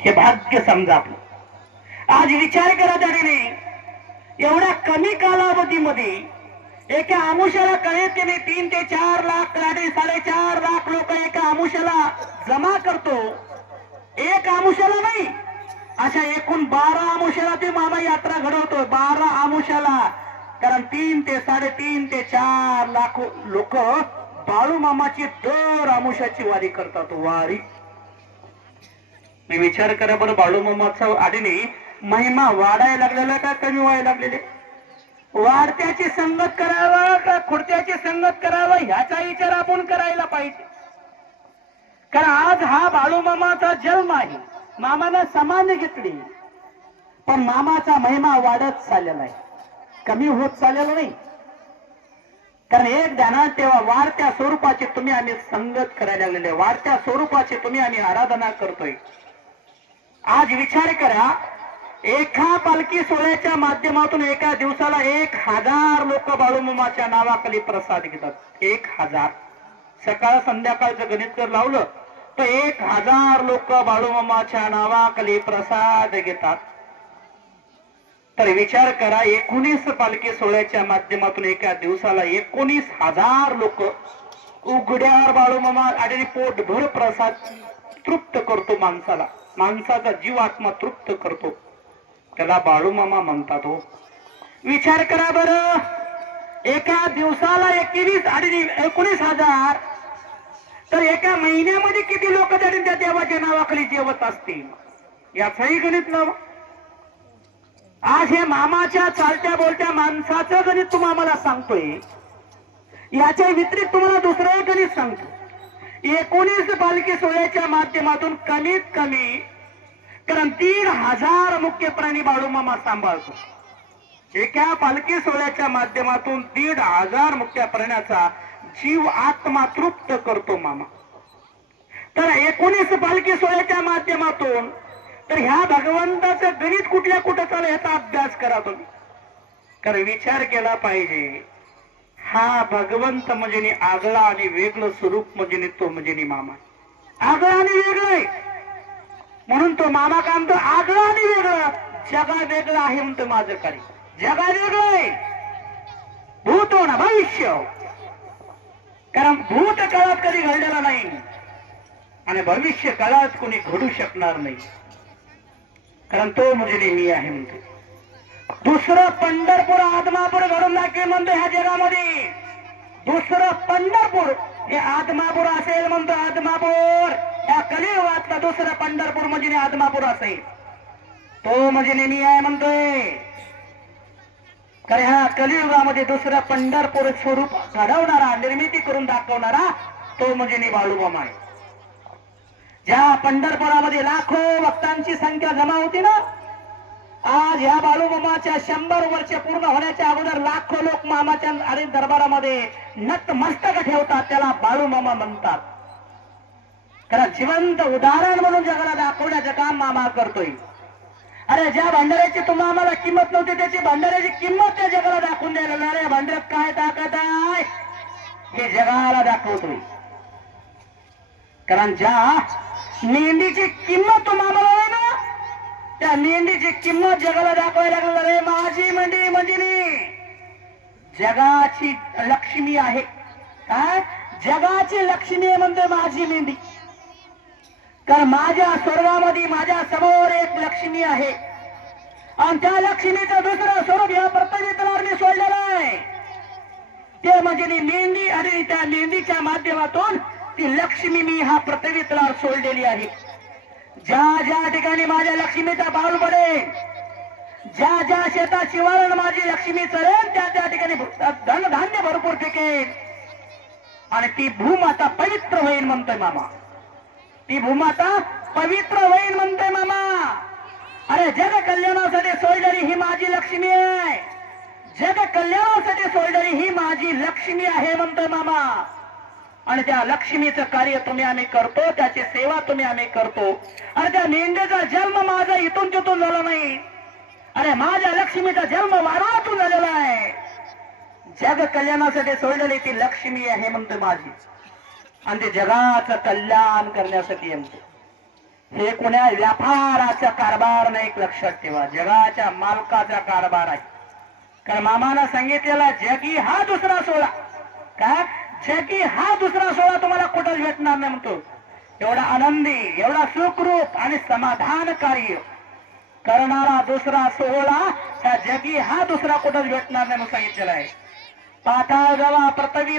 हे भाग्य समजा आपलं. आज विचार करा त्याने एवढ्या कमी कालावधीमध्ये एका आमुष्याला कळत की मी 3 ते 4 लाख 4.5 लाख लोक एका आमुष्याला जमा करतो. एक आमुष्याला नाही, अशा एकूण 12 आमुष्याला ते मामा यात्रा घडवतो. 12 आमुष्याला, कारण 3 ते 3.5 ते 4 लाख लोक बाळू मामाची दर आमुष्याची वारी करतात. वारी मी विचार करा बरं, बाळू मामाचा आडीने महिमा वाढायला लागलेला का कमी व्हायला लागलेले? वाढत्याची संगत करावा का खुर्त्याची संगत करावा ह्याचा विचार आपण करायला पाहिजे. कारण आज हा बाळू मामाचा जन्म आहे. मामानं समाधी घेतली, पण मामाचा महिमा वाढत चाललेला आहे, कमी होत चाललेला नाही. कारण एक ध्यानात तेव्हा वाढत्या स्वरूपाची तुम्ही आम्ही संगत करायला लागलेले, वाढत्या स्वरूपाची तुम्ही आम्ही आराधना करतोय. आज विचार करा, एका पालखी सोहळ्याच्या माध्यमातून एका दिवसाला 1000 लोक बाळूमामाच्या नावाखाली प्रसाद घेतात. 1000 सकाळ संध्याकाळचं गणित जर लावलं तर 1000 लोक बाळूमामाच्या नावाखाली प्रसाद घेतात. तर विचार करा, 19 पालखी सोहळ्याच्या माध्यमातून एका दिवसाला 19,000 लोक उघड्यावर बाळूमामा आणि पोटभर प्रसाद तृप्त करतो. माणसाचा जीव आत्मा तृप्त करतो, त्याला बाळूमामा म्हणतात. हो विचार करा बरं, एका दिवसाला 19,000 तर एका महिन्यामध्ये किती लोक त्या देवाच्या नावाखाली जेवत असतील याचंही गणित लावा. आज हे मामाच्या चालत्या बोलत्या माणसाचं गणित तुम्हाला मला सांगतोय, याच्या व्यतिरिक्त तुम्हाला दुसरं गणित सांगतो. 19 पालखी सोहळ्याच्या माध्यमातून कमीत कमी कारण 3,000 मुख्य प्राणी बाळूमामा सांभाळतो. एका पालखी सोहळ्याच्या माध्यमातून 1,500 मुख्य प्राण्याचा जीव आत्मा तृप्त करतो मामा. तर 19 पालखी सोहळ्याच्या माध्यमातून तर ह्या भगवंताचं गणित कुठल्या कुठं चालू याचा अभ्यास करा तुम्ही. कारण विचार केला पाहिजे, हा भगवंत म्हणजे आगळा आणि वेगळं स्वरूप म्हणजे तो म्हणजे मामा. आगळा आणि वेगळं म्हणून तो मामा काय म्हणतो, आगळं आणि वेगळं, जगा वेगळं आहे म्हणतो माझं कार्य. जगा वेगळं आहे, भूत हो ना भविष्य, कारण भूत काळात कधी घडलेला नाही आणि भविष्य काळात कोणी घडू शकणार नाही, कारण तो म्हणजे मी आहे म्हणतो. दुसरं पंढरपूर आदमापूर घडून दाखवेल म्हणतो ह्या जगामध्ये. दुसरं पंढरपूर हे आदमापूर असेल म्हणतो. आदमापूर या कलियुगातला दुसरं पंढरपूर म्हणजे आदमापूर असेल, तो म्हणजे मी आहे म्हणतोय. कारण ह्या कलियुगामध्ये दुसरं पंढरपूर स्वरूप घडवणारा, निर्मिती करून दाखवणारा तो म्हणजे बाळूमामा आहे. ज्या पंढरपुरामध्ये लाखो भक्तांची संख्या जमा होती ना, आज या बाळूमामाच्या 100 वर्ष पूर्ण होण्याच्या अगोदर लाखो लोक मामाच्या आणि दरबारामध्ये नतमस्तक ठेवतात, त्याला बाळूमामा म्हणतात. कारण जिवंत उदाहरण म्हणून जगाला दाखवण्याचं काम मामा करतोय. अरे ज्या भंडाऱ्याची तुम्हाला आम्हाला किंमत नव्हती त्याची भंडाऱ्याची किंमत त्या जगाला दाखवून द्यायला. अरे भंडाऱ्यात काय ताकद आहे हे जगाला दाखवतोय. कारण ज्या मेंढीची किंमत तुम्हाला आहे ना, त्या मेंढीची किंमत जगाला दाखवायला लागला. रे माझी मेंढी म्हणजे जगाची लक्ष्मी आहे. काय जगाची लक्ष्मी आहे म्हणते माझी मेंढी. कारण माझ्या स्वर्गामध्ये माझ्या समोर एक लक्ष्मी आहे आणि त्या लक्ष्मीचं दुसरं स्वरूप या पृथ्वीतलावर मी सोडलेलं आहे, ते म्हणजे मेंढी. आणि त्या मेंढीच्या माध्यमातून ती लक्ष्मी मी हा पृथ्वीतलावर सोडलेली आहे. ज्या ज्या ठिकाणी माझ्या लक्ष्मीचा बाळ पडेल, ज्या ज्या शेतात शिवारण माझी लक्ष्मी चढेल, त्या त्या ठिकाणी धनधान्य भरपूर पिकेल आणि ती भूमाता पवित्र होईल म्हणतोय मामा. ती भूमाता पवित्र होईल म्हणतोय मामा. अरे जग कल्याणासाठी सोडलेली ही माझी लक्ष्मी आहे, जग कल्याणासाठी सोडलेली ही माझी लक्ष्मी आहे म्हणतोय मामा. आणि त्या लक्ष्मीचं कार्य तुम्ही आम्ही करतो, त्याची सेवा तुम्ही आम्ही करतो. अरे त्या मेंढीचा जन्म माझा इथून तिथून झाला नाही, अरे माझ्या लक्ष्मीचा जन्म वारातून झालेला आहे. जग कल्याणासाठी सोडलेली ती लक्ष्मी आहे म्हणतो माझी, आणि ते जगाचं कल्याण करण्यासाठी म्हणतो. हे कोण्या व्यापाराचा कारभार नाही, एक लक्षात ठेवा. जगाच्या मालकाचा कारभार आहे. कारण मामानं सांगितलेला जगी हा दुसरा सोहळा. का जगी हा दुसरा सोहळा तुम्हाला कुठंच भेटणार नाही म्हणतो. एवढा आनंदी, एवढा सुखरूप आणि समाधानकारी करणारा दुसरा सोहळा त्या जगी हा दुसरा कुठंच भेटणार नाही म्हणून सांगितलेला आहे. पाताळ गवा पृथ्वी